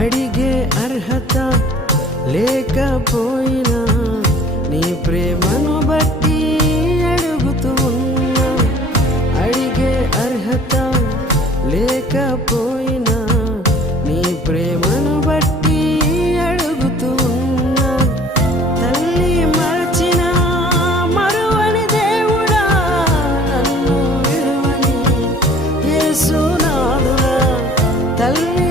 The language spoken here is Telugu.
అడిగే అర్హత లేకపోయినా నీ ప్రేమను బట్టి అడుగుతూ ఉన్నా. అడిగే అర్హత లేకపోయినా నీ ప్రేమను బట్టి అడుగుతూ ఉన్నా. తల్లి మరచిన మరువని దేవుడా, నన్ను విడువని యేసునాథుడా. తల్లి